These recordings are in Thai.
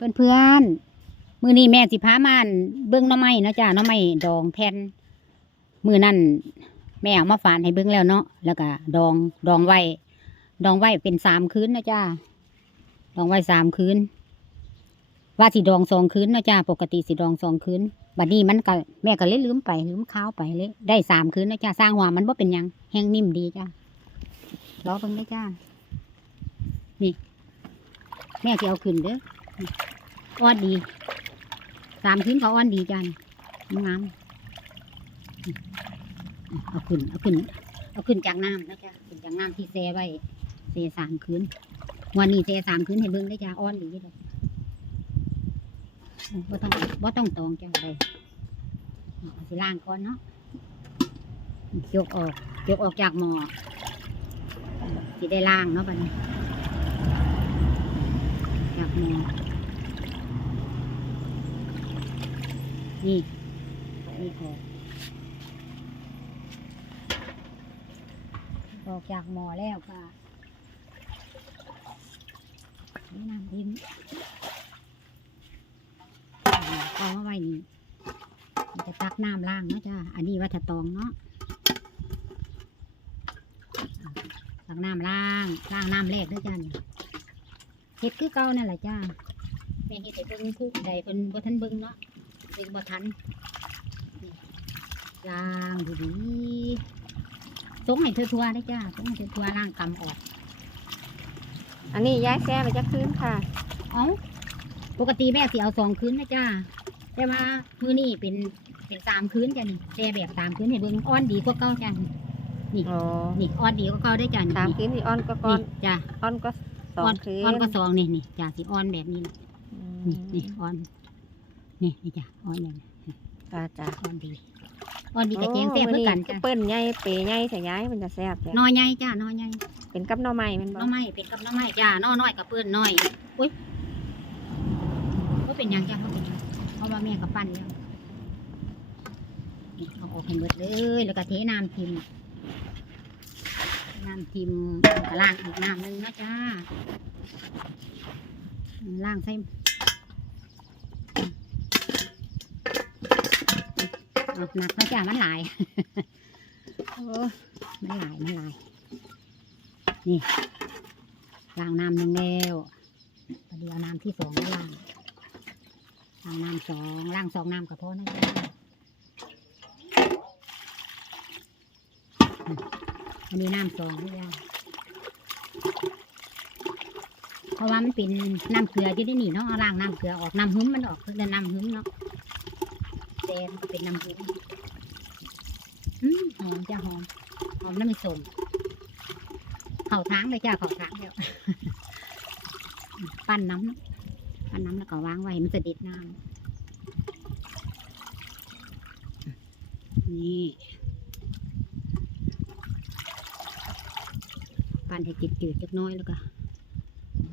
เพื่อนเพื่อนๆมือนี้แม่สิพามันเบิ้องน้อไม้เนาะจ้าน้อไม้ดองแผ่นมือนั่นแม่เอามาฝานให้เบิ้องแล้วเนาะแล้วก็ดองดองไว้ดองไว้เป็นสามคืนเนาะจ้าดองไว้สามคืนว่าสิดองสองคืนเนาะจ้าปกติสิดองสองคืนบัดนี้มันก็แม่ก็เลยลืมไปลืมข้าวไปเลยได้สามคืนเนาะจ้าสร้างหัวมันบ่าเป็นยังแห้งนิ่มดีจ้ารอเบิ่งได้จ้านี่แม่จะเอาขึ้นเด้อ อ้อนดีสามคืนก็อ้อนดีจ้านี่งามนี่เอาขึ้นเอาขึ้นเอาขึ้นจากน้ำนะจ้าขึ้นจากน้ำที่แซ่ไว้แซ่สามคืนวันนี้แซ่สามคืนให้เบิ่งได้จ้าอ้อนดีเลยบ่ต้องบ่ต้องตองจ้าเลยสิล้างก่อนเนาะยกออกยกออกจากหม้อสิได้ล้างเนาะบัดนี้จากหม้อ นี่นี่ออออกจากหม้อแล้วก็นี่น้ำดินเอามาไว้นี่จะตักน้ำล่างเนาะจ้า อันนี้วัชตองเนาะตักน้ำล่างล่างน้ำแรกด้วยจ้าเห็ดคือเก่านั่นแหละจ้าแม่เห็ดให้เบิ่งผู้ใดเพิ่นบ่ทันเบิ่งเนาะ เบิ่งบ่ทันนี่ล้างดูดีๆส่งให้ทั่วๆได้จ้าส่งให้ทั่วๆล่างกำออก อันนี้ย้ายแซ่ไปจักคืนค่ะ เอาปกติแม่สิเอาสองคืนนะจ้าแต่ว่ามื้อนี้เป็นเป็นสามคืนจ้ะนี่แต่แบบสามคืนให้เบิ่งอ้อนดีกว่าเก่าจ้ะนี่อ๋อนี่อ้อนดีกว่าเก่าได้จ้ะนี่สามคืนที่อ้อนก็ก้อนนี่จ้ะอ้อนก็สออ้องนคืนอ้อนก็สองนี่นี่จ้ะสิอ้อนแบบนี้นะอืนี่มนี่อ้อน นี่นี่จ้ะอ้อนแบบนี้จ้าจ้าอ้อนดีอ้อนดีกับแกงแซ่บเพื่อกันโมื้จ้ะเปิ้นใหญ่เปใหญ่แต่ย้ายมันจะแซ่บจ้ะน้อยใหญ่จ้ะน้อยใหญ่เป็นกับหน่อไม้แมันหบ่น้อไม้เป็นกับหน้อไม้จ้ะน้อน้อยกับเปื้อนน้อยอุ้ยก็เป็นหยังจ้ะก็เป็นหยังเพราะว่าแม่กับปั้นแล้วนี่เอาออกให้หมดเลยแล้วก็เทน้ำทิมน้ำทิมแล้วก็ล้างอีกน้ำหนึงนะจ้าล้างใส่ เอาหนักนะจ้ามันหลายโอ้มันหลายมันหลาย นี่ล้างน้ำหนึ่งแล้วพอดีเอาน้ำที่สองล้างล้างน้ำสองล้างสองน้ำกับพ่อนะจ้าอันนี้น้ำสองนี่ยาเพราะว่ามันเป็นน้ำเกลืออยู่ในนี่เนาะเอาล้างน้ำเกลือออกน้ำหึ้มมันออกคือน้ำหึ้มเนาะ แต่มันก็เป็นน้ำหึ้มอืมหอมจ้าหอม หอมน้ำมันสมเข่าทางเลยจ้าเข่าทางแล้วปั้นน้ำปั้นน้ำแล้วก็วางไว้มันจะเด็ดน้ำนี่ปั่นให้จืดจืดๆจักน้อยแล้วก็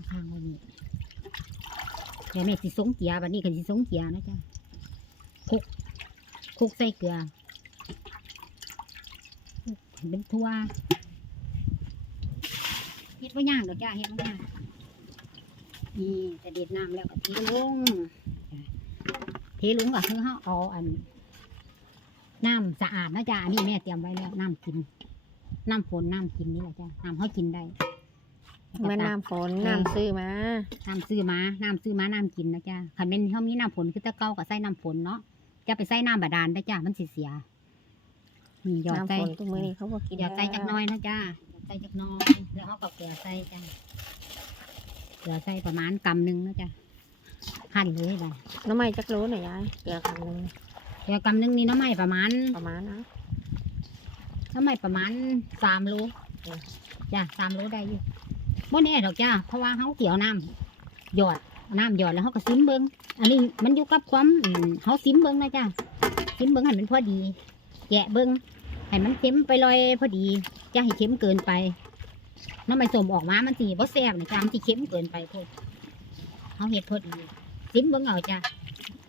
ข้างไว้นี่เลยแม่สิสงเกียบัดนี้ก็สิสงเกียนะจ๊ะคลุก คลุกใส่เกลือคลุกให้เป็นทั่วเฮ็ดว่ายากดอกจ้าเฮ็ดว่ายากนี่จะเด็ดน้ำแล้วก็เทลงจ้ะเทลงก็คือเฮาเอาอันน้ำสะอาดนะจ๊ะอันนี้แม่เตรียมไว้แล้วน้ำกิน น้ำฝนน้ำกินนี่แหละจ้ะน้ำเขากินได้เมื่อน้ำฝนเออน้ำซื้อมาน้ำซื้อมาน้ำซื้อมาน้ำกินนะจ้ะคันเป็นเขามีน้ำฝนคือตะเกากับใส่น้ำฝนเนาะ จะไปใส่น้ำบาดาลได้จ้ะมันสิเสียนี่หยอดน้ำใส่ฝนทุกมื้อนี้เขาบอกกินหยอดใส่จักหน้อยนะจ้ะหยอดใส่จักหน้อยแล้วเขาก็เกลือใส่จ้ะเกลือใส่ประมาณกำหนึ่งนะจ้ะหั่นเลยไปหน้ำไม้จักโลหน่อยยายเกลือคำหนึงเกลือกำหนึ่งนี่น้ำไม่ประมาณประมาณนะน้ำไม่ประมาณสามโลจ้ะสามโลได้อยู่บ่แน่ดอกจ้ะเพราะว่าเขาเกี่ยวน้ำหยอดเอา น้ำหยอดแล้วเขาก็ซิมเบิ้งอันนี้มันอยู่กับความเขาซิมเบิ้งนะจ้ะซิมเบิ้งให้มันพอดี แกะเบิ้งให้มันเค็มไปลอยพอดีจะให้เค็มเกินไปน้ำมันสมออกมา มันสีบ่แซ่บนะจ้ะมันสีเค็มเกินไปโพดเขาเฮ็ดพอดีซิมเบิ้งเอาจ้ะ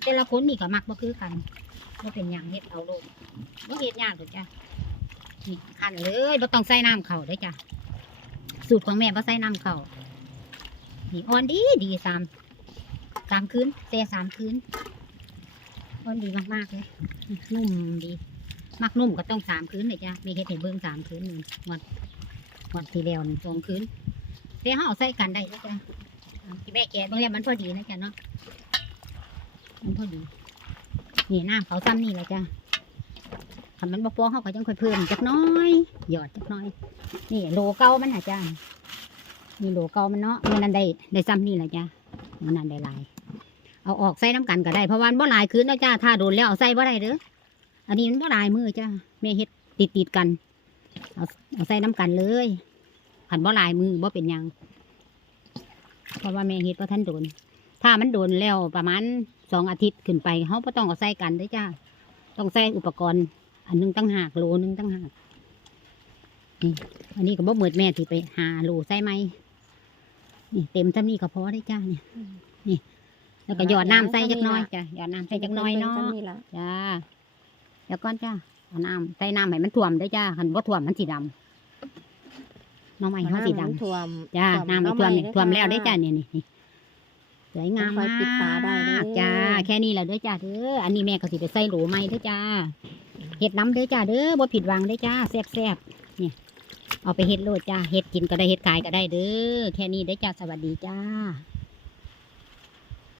แต่ละคนนี่ก็มักบ่คือกันว่าเป็นอย่างเฮ็ดเอาโลดบ่เฮ็ดยากหรือจ้ะนี่ขันเลยบ่ต้องใส่น้ำเข่าเด้จ้ะสูตรของแม่บ่ใส่น้ำเข่านี่อ่อนดีดีซ้ สามคืนเซสามคืนคนดีมากๆเลยนุ่มดีมักนุ่มก็ต้องสามคืนเลยจ้ะมีเฮ็ดให้เบิ่งสามคืนหนึ่งวันวันที่แล้วนี่สองคืนเซ่ห่อาใส่กันได้จ้ะเอาที่แม่แกะบางเรียมันพอดีนะจ้ะเนาะมันพอดีนี่น้ำเขาซ้ำนี่แหละจ้ะคันมันบ่พอเขาก็จังค่อยเพิ่มจักน้อยหยอดจักน้อย นี่โลเก่ามันน่ะจ้ะนี่โลเก่ามันเนาะมันนั่นได้ได้ซ้ำนี่แหละจ้ะมันนั่นได้ลาย เอาออกใส่น้ำกันก็ได้เพราะวามันบ่หลายคืนแล้วจ้าถ้าโดนแล้วเอาใส่บ่ได้เด้ออันนี้มันบ่หลายมือจ้าแม่เฮ็ดติดติดกันเอาเอาใส่น้ำกันเลยผันบ่หลายมือบ่เป็นยังเพราะว่าแม่เฮ็ดว่าท่านโดน ถ้ามันโดนแล้วประมาณสองอาทิตย์ขึ้นไปเขาก็ต้องเอาใส่กันเด้จ้าต้องใส่อุปกรณ์ อันหนึงตั้งหากโลหนึงตั้งหากนี่อันนี้ก็บ่เหมือนแม่ที่ไปหาโลใส่ไหมนี่เต็มท่านี้ก็พอได้จ้าเนี่ยนี่ แล้วก็หยอดน้ำใส่จักหน้อยจ้ะหยอดน้ำใส่จักหน้อยเนาะพิ่นี่ล่ะจ้าเดี๋ยวก่อนจ้าเอาน้ำใส่น้ำให้มันท่วมเด้วยจ้าคันบ่ท่วมมันสีดำน้องใหม่เขาสีดน้ำท่วมำจ้าน้ำไม่ท่วมนี่น้ำท่วมแล้วด้ได้ออจ้าเนี่ยนี่นี่สวยงามค่มาอยๆปิดฝาได้เด้อกจ้า แค่นี้แหละเด้อจ้าเด้ออันนี้แม่ก็สิไปใส่โหลใหม่เด้อจ้าเห็ดน้ำเด้อจ้าเด้อบ่ผิดหวังเด้อจ้าแซ่บๆเนี่ยเอาไปเฮ็ดโลดจ้าเฮ็ดกินก็ได้เฮ็ดขายก็ได้เด้อแค่นี้เด้อจ้าสวัสดีจ้า